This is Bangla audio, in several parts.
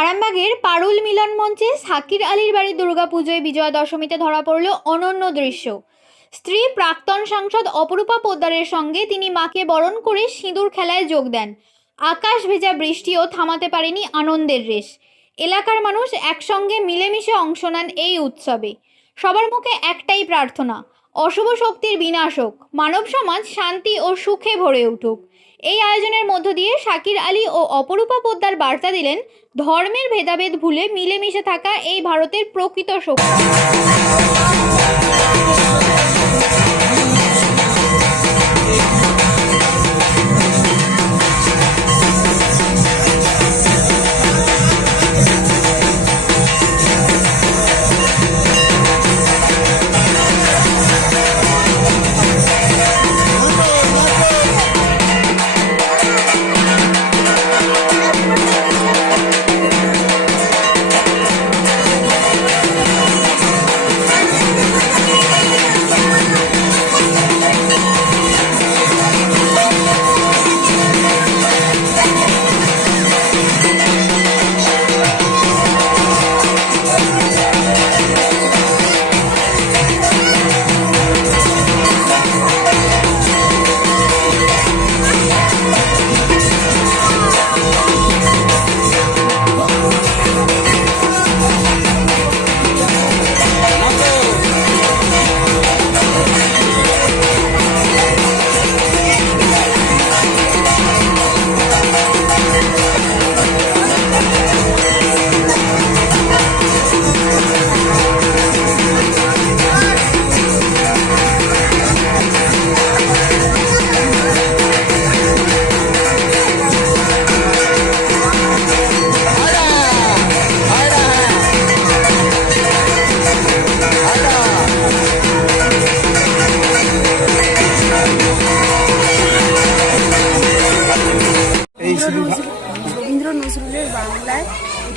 আরামবাগের পারুল মিলন মঞ্চে সাকির আলীর বাড়ির দুর্গাপুজোয় বিজয়া দশমীতে ধরা পড়ল অনন্য দৃশ্য। স্ত্রী প্রাক্তন সাংসদ অপরূপা পোদ্দারের সঙ্গে তিনি মাকে বরণ করে সিঁদুর খেলায় যোগ দেন। আকাশ ভেজা বৃষ্টিও থামাতে পারেনি আনন্দের রেশ। এলাকার মানুষ একসঙ্গে মিলেমিশে অংশ নেন এই উৎসবে। সবার মুখে একটাই প্রার্থনা অশুভ শক্তির বিনাশ হোক মানব সমাজ শান্তি ও সুখে ভরে উঠুক। এই আয়োজনের মধ্য দিয়ে শাকির আলী ও অপরূপা পোদ্দার বার্তা দিলেন, ধর্মের ভেদাভেদ ভুলে মিলেমিশে থাকা এই ভারতের প্রকৃত শক্তি।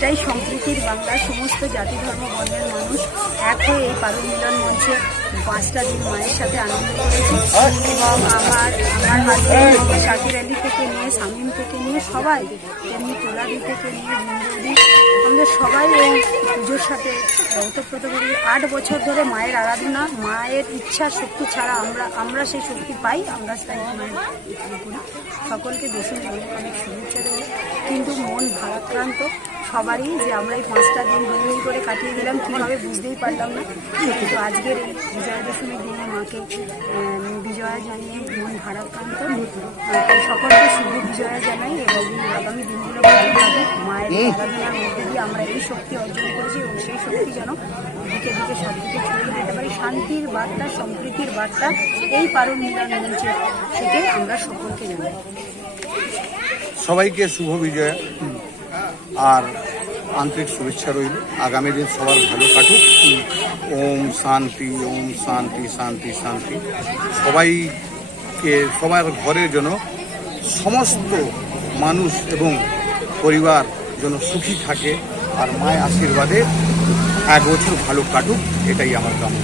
এটাই সম্প্রীতির বাংলা সমস্ত জাতি, ধর্ম, বর্ণের মানুষ এক হয়ে এই পারুল মিলন মঞ্চে পাঁচটা দিন মায়ের সাথে আনন্দ করেছে। এবং আমার আমার হাজব্যান্ড শাকির আলী থেকে নিয়ে, শামীম থেকে নিয়ে, সবাই তেমনি তোলাদি থেকে নিয়ে বিন্দুদি আমাদের সবাই এই পুজোর সাথে ওতপ্রোত করি। আট বছর ধরে মায়ের আরাধনা, মায়ের ইচ্ছা শক্তি ছাড়া আমরা আমরা সেই শক্তি পাই, আমরা তাই মায়ের সকলকে বেশি অনেক অনেক শুভেচ্ছা দেবো। কিন্তু মন ভারাক্রান্ত। সবারই যে আমরা এই পাঁচটা দিন হই হই করে কাটিয়ে দিলাম কীভাবে বুঝতেই পারলাম না। কিন্তু আজকের এই বিজয়া দশমীর দিনে মাকে বিজয়া জানিয়ে মন ভারাক্রান্ত। সকলকে শুভ বিজয়া জানাই এবং আগামী দিনগুলো মায়ের আরাধনার মধ্যে দিয়ে আমরা এই শক্তি অর্জন করেছি এবং সেই শক্তি যেন দিকে দিকে সব দিকে ছড়িয়ে দিতে পারি। শান্তির বার্তা সম্প্রীতির বার্তা এই পারণ মিলন মঞ্চে থেকে আমরা সকলকে জানাই। সবাইকে শুভ বিজয়া। আর আন্তরিক শুভেচ্ছা রইল। আগামী দিন সবার ভালো কাটুক। ওম শান্তি ওম শান্তি শান্তি শান্তি। সবাইকে, সবার ঘরের জন্য সমস্ত মানুষ এবং পরিবার যেন সুখী থাকে আর মায়ের আশীর্বাদে এক বছর ভালো কাটুক, এটাই আমার কামনা।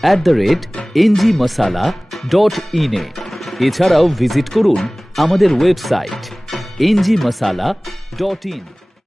at the rate NG masala dot ইনে এছাড়াও ভিজিট করুন আমাদের website NG masala dot in